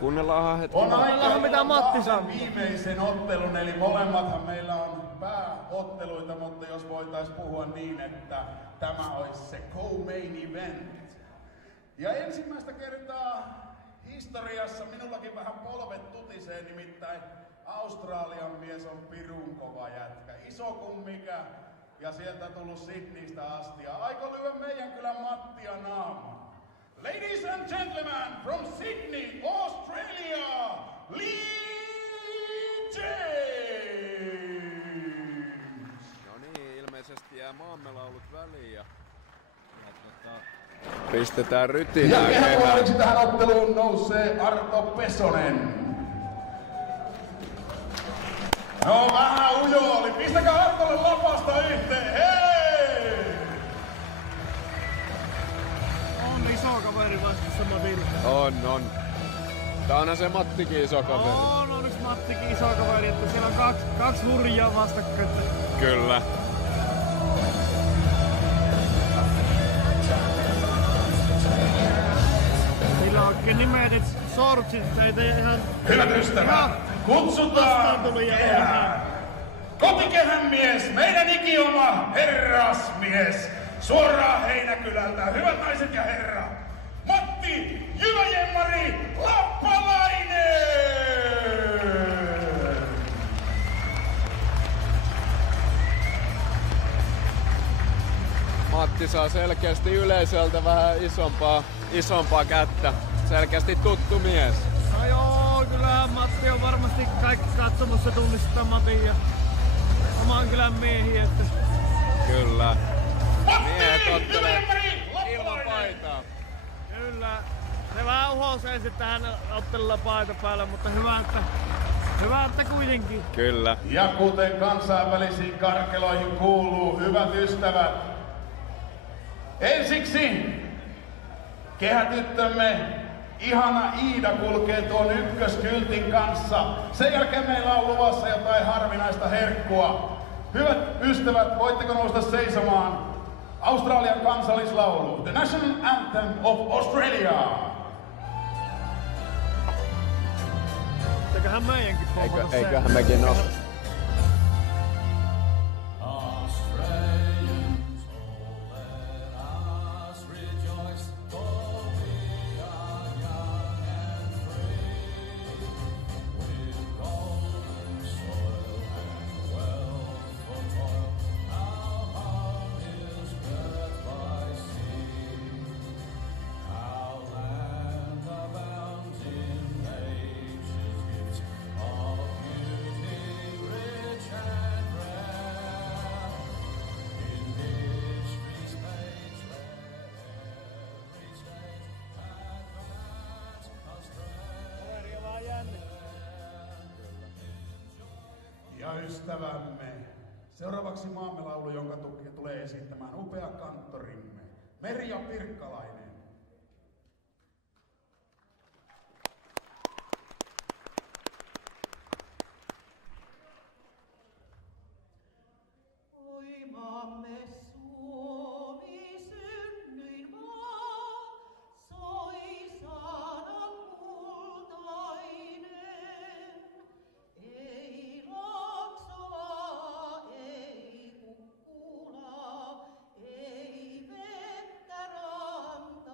Kuunnellaanhan hetki. On aika mitä Matti sanoo. Viimeisen ottelun, eli molemmathan meillä on pääotteluita, mutta jos voitais puhua niin, että tämä olisi se co-main event. Ja ensimmäistä kertaa historiassa minullakin vähän polvet tutisee, nimittäin Australian mies on pirun kova jätkä. Iso kuin mikä, ja sieltä tullut Sydneystä asti. Ja aiko lyö meidän kyllä Mattia naamaa. Ladies and gentlemen, from Sydney, Australia, Lee James! No niin, ilmeisesti jää maamme-laulut väliin ja pistetään rytinää. Ja kehäpuoliksi tähän otteluun nousee Arto Pesonen. No vähän ujo oli. Pistäkää Artolle lapasta yhteen. Hei! On iso kaveri vastassa Matille. On. Tää onhan se Mattikin iso kaveri. On yksi Mattikin iso kaveri, että siellä on kaksi hurjaa vastakkain. Kyllä. Niillä on oikein nimedet sortsit, teitä ihan... Hyvät ystävät, kutsutaan kehään. Kotikehän mies, meidän ikioma herrasmies. Suoraan Heinäkylältä, hyvät naiset ja herrat. Matti Jyväjemmari Lappalainen! Matti saa selkeästi yleisöltä vähän isompaa kättä. Selkeästi tuttu mies. No joo, kyllähän Matti on varmasti kaikki katsomassa tunnistaa Matin ja oman kylän miehiä. Että... Kyllä. Miehet ottelee ilman paitaa. Kyllä. Se vähän uhosi ensin tähän ottelulla paita päällä, mutta hyvä, että kuitenkin. Kyllä. Ja kuten kansainvälisiin karkeloihin kuuluu, hyvät ystävät, ensiksi kehätyttömme ihana Iida kulkee tuon ykköskyltin kanssa. Sen jälkeen meillä on luvassa jotain harvinaista herkkua. Hyvät ystävät, voitteko nousta seisomaan? Australian kansallislaulu, The National Anthem of Australia. Eiköhän meidänkin pompata sen. Eiköhän mekin nosta. Ja ystävämme, seuraavaksi maamme laulu, jonka tulee esittämään upea kanttorimme, Merja Pirkkalainen. Oi maamme Suomi, synnyin maa, soi sana kultainen. Ei Laaksoa, ei Kukkulaa, ei vettä rantaa.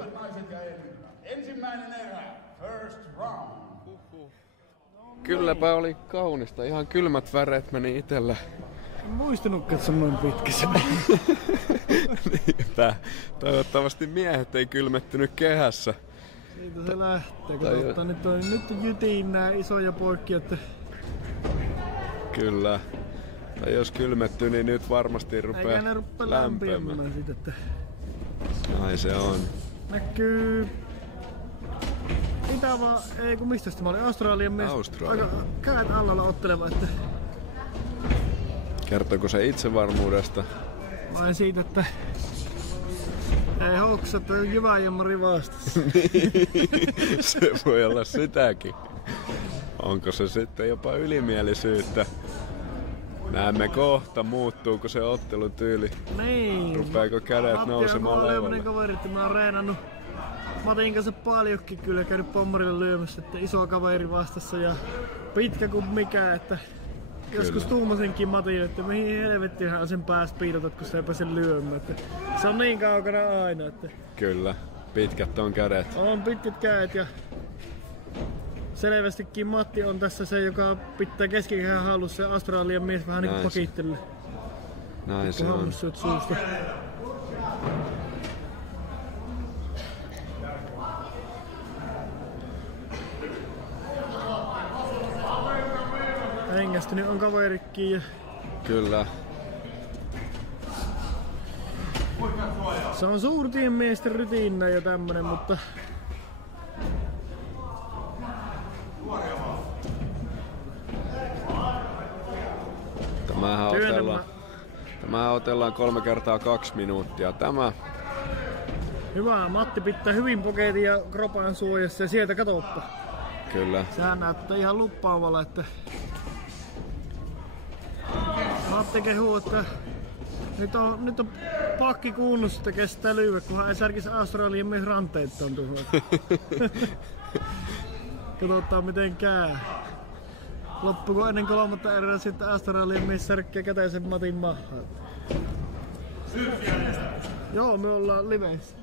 hyvät naiset ja herrat. Ensimmäinen erä, first round. Kylläpä oli kaunista. Ihan kylmät väreet meni itellä. En muistanutkaan, että se on noin pitkä se. Niinpä. Toivottavasti miehet ei kylmettynyt kehässä. Siitä se lähtee. Katsotaan, nyt on jytiin nää isoja poikki, että... Kyllä. Tai jos kylmettyy, niin nyt varmasti rupee eikä ne rupea lämpiämään siitä, että... Ai se on. Näkyy... ei kun mistä mä olin? Australian mies. Australia. Aika käät allalla otteleva, että... Kertooko se itsevarmuudesta? Vain siitä, että... Ei hoksata jyväjämmari vastassa. Se voi olla sitäkin. Onko se sitten jopa ylimielisyyttä? Näemme kohta, muuttuuko se ottelutyyli. Niin. Rupeeko kädet nousemaan levolle? Kaveri, että mä oon reenannut Matin kanssa paljonkin kyllä, käynyt pommarille lyömässä, että iso kaveri vastassa ja pitkä kuin mikä, että kyllä. Joskus tuumasinkin Matin, että mihin helvettiin hän sen päästä piilotat, kun se ei pääse lyömään. Että se on niin kaukana aina. Että kyllä, pitkät on kädet. On pitkät kädet ja selvästikin Matti on tässä se, joka pitää keskikehän hallussa se Australian mies vähän niinku pakittelee. Näin se on. Suusta. Hengästynyt on kaverikin ja... Kyllä. Se on suurtien miesten rytinä ja tämmönen, mutta... Tämähän otellaan 3 kertaa 2 minuuttia. Tämä... Hyvä, Matti pitää hyvin poketin ja kropan suojassa ja sieltä katoppa. Kyllä. Sehän näyttää ihan luppaavalla, että... Matti kehuu, että nyt on pakki kunnossa, että kestää lyödä, kunhan ei särkisi Australian mies ranteittaan tuohon. Katsotaan miten käy. Loppuko ennen 3. erää sitten Australian mies särkkää käteisen Matin mahaan. Joo, me ollaan liveissä.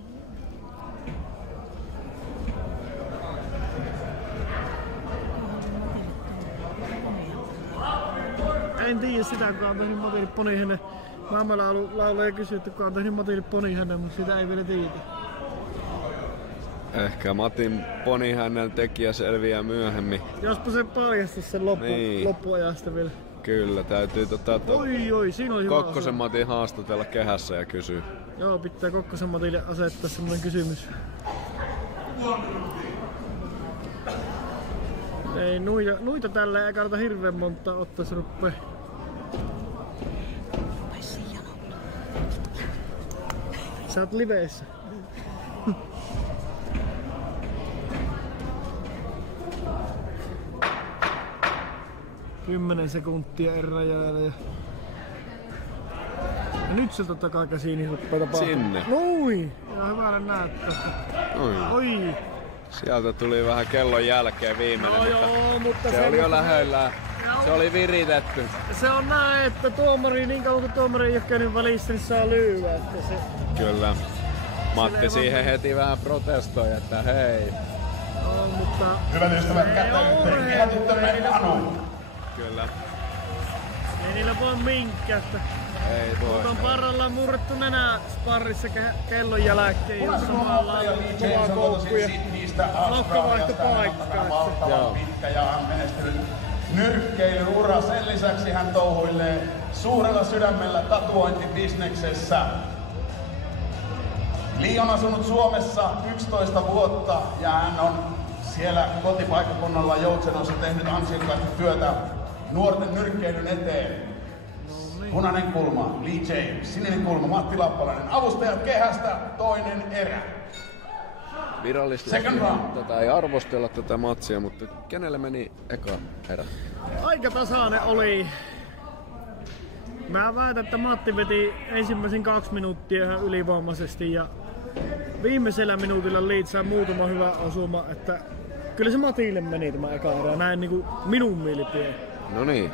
En tiedä sitä, kuka on tehnyt Matille ponihänen. Mamma laulaa ja kysyy, että kuka on tehnyt Matille ponihänen, mutta sitä ei vielä tiedä. Ehkä Matin ponihänen tekijä selviää myöhemmin. Jospa se paljastaisi sen loppuajasta vielä. Kyllä, täytyy Oi, siinä oli Kokkosen Matin haastatella kehässä ja kysyä. Joo, pitää Kokkosen Matille asettaa semmoinen kysymys. Ei nuita tällä ei kannata hirveän monta ottaa, se ruppee. Sä oot liveissä. 10 sekuntia erää jäällä ja nyt se totta kai käsiin ruppaa tapahtumaan. Sinne. Noin! Ihan hyvälle näyttää. Oi! Sieltä tuli vähän kellon jälkeen viimeinen, mutta se oli jo lähellä. Se oli viritetty. Se on näin, että tuomari, niin kauan kuin tuomari ei ole käynyt välissä, niin saa lyödä. Että se... Kyllä. Matti siihen heti vähän protestoi, että hei. No, mutta... Hyvät ystävät, kättä ihan tyttömme Anu. Kyllä. Ei niillä voi minkään. Ei voi. Mutta on parrallaan murrettu nenä sparrissa kellon jälkeen, jossa ollaan kovaa koukkuja. Lokkavaihtopaikkaa. Valtavan pitkä ja hän menestynyt nyrkkeilyura. Sen lisäksi hän touhuilee suurella sydämellä tatuointibisneksessä. Li on asunut Suomessa 11 vuotta ja hän on siellä kotipaikkakunnalla Joutsenossa tehnyt ansiokkaasti työtä nuorten nyrkkeilyn eteen. Punainen kulma, Lee James. Sininen kulma, Matti Lappalainen. Avustajat kehästä, toinen erä. Virallisesti tätä ei arvostella tätä matsia, mutta kenelle meni eka erä? Aika tasainen oli. Mä väitän, että Matti veti ensimmäisen 2 minuuttia ihan ylivoimaisesti ja viimeisellä minuutilla Lee sai muutama hyvä osuma, että kyllä se Matille meni tämä eka erä, näin niinku minun mielipide. No niin,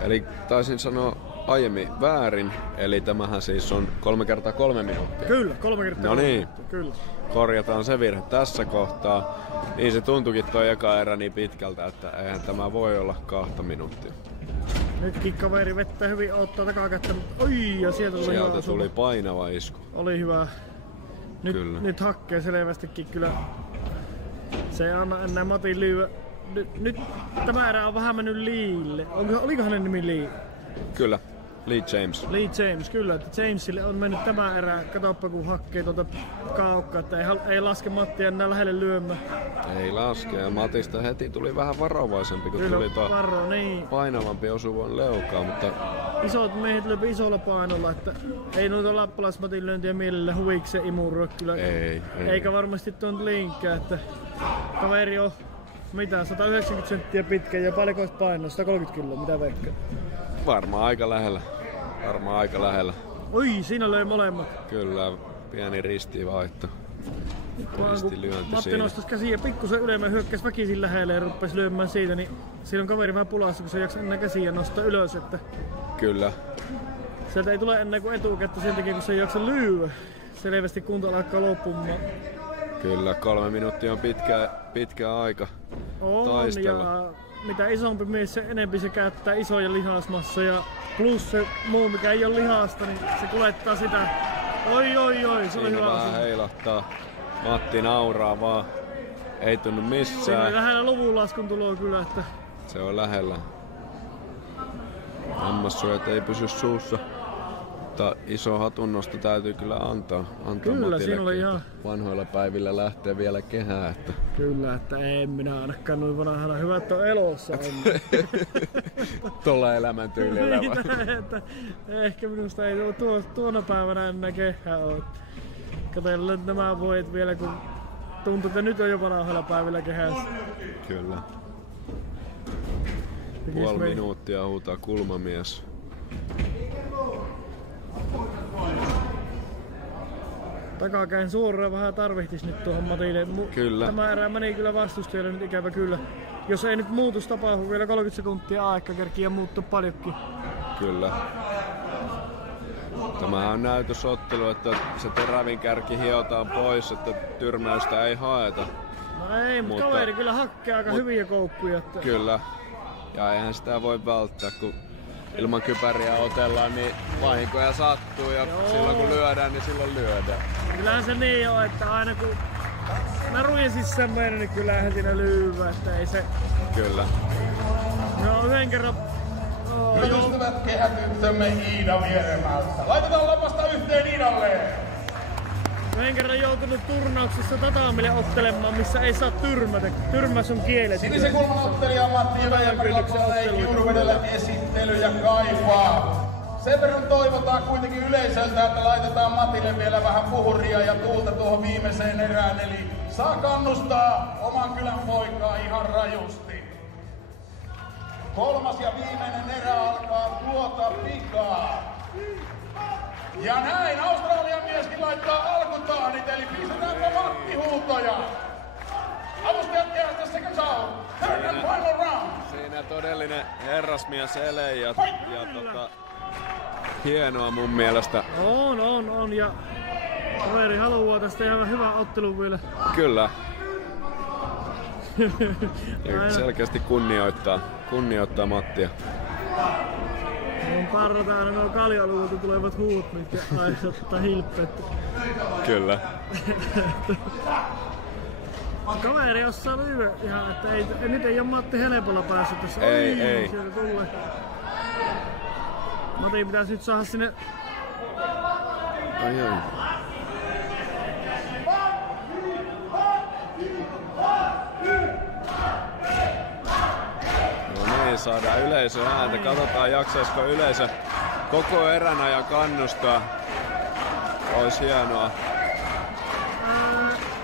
eli taisin sanoa aiemmin väärin, eli tämähän siis on 3x3 minuuttia. Kyllä, 3 kertaa. No niin. Kyllä. Korjataan se virhe tässä kohtaa. Niin se tuntuikin toi eka erä niin pitkältä, että eihän tämä voi olla 2 minuuttia. Nytkin kaveri vettää hyvin, ottaa takakättä, mutta oi, ja sieltä tuli painava isku. Oli hyvä. Nyt hakkee selvästikin kyllä. Se ei anna enää Matin lyödä. Nyt tämä erä on vähän mennyt Leelle. Oliko hänen nimi Lee? Kyllä, Lee James. Lee James, kyllä. Että Jamesille on mennyt tämä erä. Katoppa kun hakkee tuota kaukkaa, että ei laske Mattia enää lähelle lyömään. Ei laske, ja Matista heti tuli vähän varovaisempi, kun kyllä, tuli tuo niin. painavampi osuvan leukaa, mutta... Isot miehet löi isolla painolla, että ei noita lappalaismatin lyöntiä mielellä huvikseen imurua kyllä. Ei. Eikä varmasti tuon linkkää, että kaveri on mitä, 190 senttiä pitkä ja paljonko painoa, 130 kiloa, mitä veikkaa? Varmaan aika lähellä. Oi, siinä löi molemmat. Kyllä, pieni ristivaihto. Ristilyönti Matti nostasi käsiä pikkusen ylemmän, hyökkäsi väkisin lähelle ja rupesi lyömään siitä, niin silloin kaveri vähän pulassa, kun se ei jaksa enää käsiä nostaa ylös. Että kyllä. Sieltä ei tule enää kuin etukättä sen takia, kun se ei jaksa lyödä. Selvästi kunto alkaa loppumaan. Kyllä, 3 minuuttia on pitkä aika taistella. Ja mitä isompi mies, se enempi se käyttää isoja lihasmassoja. Plus se muu, mikä ei ole lihasta, niin se kuljettaa sitä. Oi, se oli hyvä vähän heilahtaa. Matti nauraa vaan. Ei tunnu missään. Siinä oli lähellä luvun laskun tuloa kyllä, että... Se on lähellä. Hammassuojat ei pysy suussa. Mutta iso hatunnosto täytyy kyllä antaa kyllä, siinä oli ihan... Vanhoilla päivillä lähtee vielä kehää. Että... Kyllä, että en minä ainakaan noin vanhana. Hyvä, että on elossa. Tuolla elämäntyylillä että ehkä minusta ei tuona päivänä enää kehää ole. Katsellaan nyt nämä vuodet vielä, kun tuntuu, että nyt on jo vanhoilla päivillä kehässä. Kyllä. Puoli minuuttia huutaa kulmamies. Takakäin suoraan vähän tarvihtis nyt tuohon Matille. Kyllä. Tämä erä meni kyllä vastustajalle nyt ikävä kyllä. Jos ei nyt muutos tapahdu, vielä 30 sekuntia aika kerkiä muuttua paljonkin. Kyllä. Tämähän on näytösottelu, että se terävin kärki hiotaan pois, että tyrmäystä ei haeta. No ei, mutta kaveri kyllä hakkee aika hyviä koukkuja. Että... Kyllä. Ja eihän sitä voi välttää, kun ilman kypäriä otellaan, niin vahinkoja sattuu ja silloin kun lyödään, niin silloin lyödään. Kyllähän se niin on, että aina kun narujen sisään mennä, niin kyllähän siinä lyyvää, että ei se... Kyllä. No yhden kerran... Nyt ystävät kehätyttömme Iida Vieremältä. Laitetaan lampasta yhteen Iidalle! Yhden kerran joutunut turnauksessa tatamille ottelemaan, missä ei saa tyrmätä. Tyrmäs on kielletty. Sinisen kulman ottelija Matti Jyväjärvi ei Kiuruvedelle esittely ja kaipaa. Sen verran toivotaan kuitenkin yleisöltä, että laitetaan Matille vielä vähän puhuria ja tuulta tuohon viimeiseen erään. Eli saa kannustaa oman kylän poikaa ihan rajusti. 3. ja viimeinen erä alkaa tuota pikaa. Ja näin Australian mieskin laittaa alkutahdit, eli pistetäänpä Matti-huutoja. Avustajat kehästä second out, third and final round. Siinä todellinen herrasmies ele ja hienoa mun mielestä. On ja kaveri haluaa tästä ihan hyvä ottelu vielä. Kyllä. Selkeästi kunnioittaa Mattia. On parrata aina nuo kaljaluvulta tulevat huut, mitkä aiheuttaa hilppeet. Kyllä. Kaveri osaa lyödä ihan, että nyt ei oo Matti helpolla päässyt tässä. Ei. Sieltä tulee. Matti pitäisi nyt saada sinne... Ai. No niin, saadaan yleisö ääntä. Katsotaan jaksaisiko yleisö koko erän ajan kannustaa. Ois hienoa.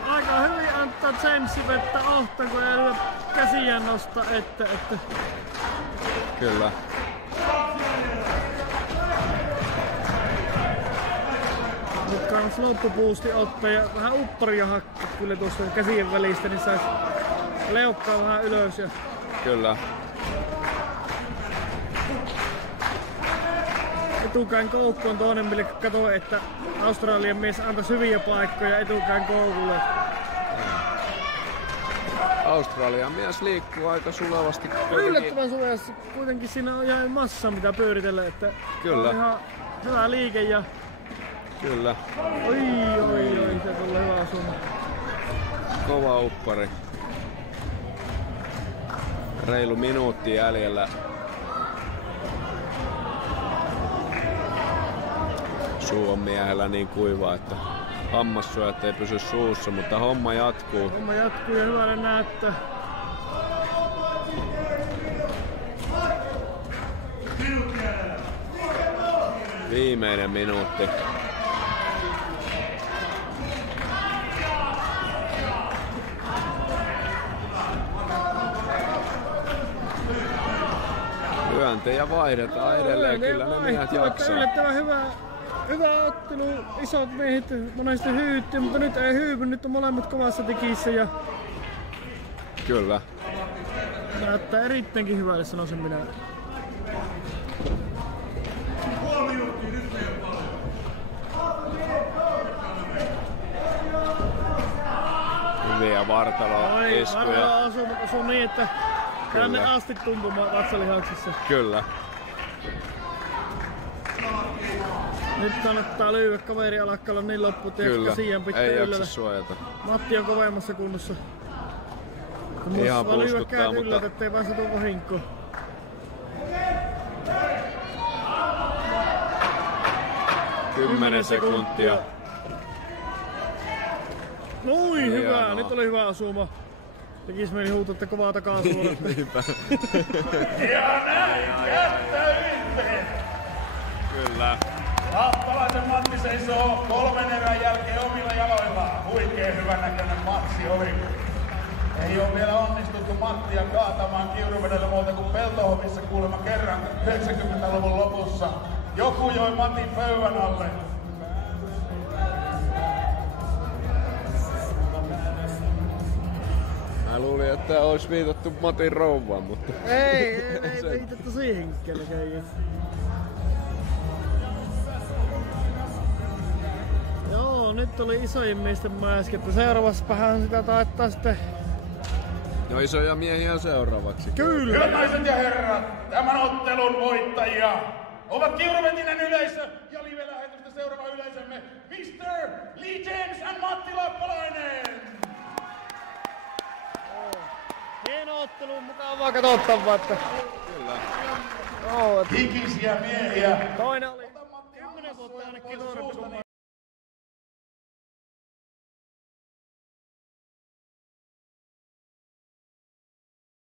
Aika hyvin antaa Jamesin vettä ohtaan, kun ei lyö käsiä nosta, että... Kyllä. Nyt kannus loppupuusti ottaa ja vähän upparia hakkaa kyllä tuosta käsien välistä, niin sais leukkaa vähän ylös. Ja... Kyllä. etukään koukku on toinen, mille katsoin, että Australian mies antaisi hyviä paikkoja etukään koukulle. Australian mies liikkuu aika sulevasti. Yllättävän sulevasti. Kuitenkin siinä on ihan massa mitä pyöritellä, että Kyllä. on ihan hyvä liike ja... Kyllä. Oi, se tulee hyvä asuma. Kova uppari. Reilu minuutti jäljellä. Suu on miehellä niin kuiva, että hammassuojat ei pysy suussa, mutta homma jatkuu. Homma jatkuu ja hyvälle näyttää. Viimeinen minuutti. Lyöntejä vaihdetaan edelleen, kyllä ne miehet jaksaa. Yllättävän hyvä ottelu, isot miehet monesti hyytty, mutta nyt ei hyypy, nyt on molemmat kovassa tikissä ja... Kyllä. Näyttää erittäinkin hyvälle, sanoisin minä. Hyviä vartalo-iskuja. Vartalo osuu niin, että tänne asti tumpumaan vatsalihaksissa. Kyllä. Nyt kannattaa lyödä kaveri alakkalla niin loppuun, siihen pitää ei yllätä. jaksa suojata. Matti on kovemmassa kunnossa. Ihan puskuttaa, mutta... Yllätä, ettei vaan satu vahinkoon. Kymmenen sekuntia. Noin, hyvä. Nyt oli hyvä asuma. Tekis meni huuto, että kovaa takaa suoraan. Niinpä. Ja näin jättä yhteen. Kyllä. Lappalaisen Matti seisoo 3 erän jälkeen omilla jaloillaan. Huikeen hyvän näköinen matsi oli. Ei ole vielä onnistuttu Mattia kaatamaan Kiuruvedellä muuta kuin Peltohovissa kuulemma kerran 90-luvun lopussa. Joku joi Matin pöydän alle. Mä luulin, että olisi viitattu Matin rouvaan, mutta... Ei viitattu siihen kelkään. Joo, nyt oli isojen miesten mäiskä, että seuraavassapähän sitä taittaa sitten... Jo isoja miehiä seuraavaksi. Kyllä! Hyvät naiset ja herrat, tämän ottelun voittajia ovat Kiuruvetinen yleisö ja live-lähetystä seuraava yleisömme Mr. Lee James and Matti Lappalainen! Hieno ottelu, mukavaa katsottavaa, että... Kyllä. Joo, että... Hikisiä miehiä. Toinen oli 10 vuotta ainakin nuorempi kuin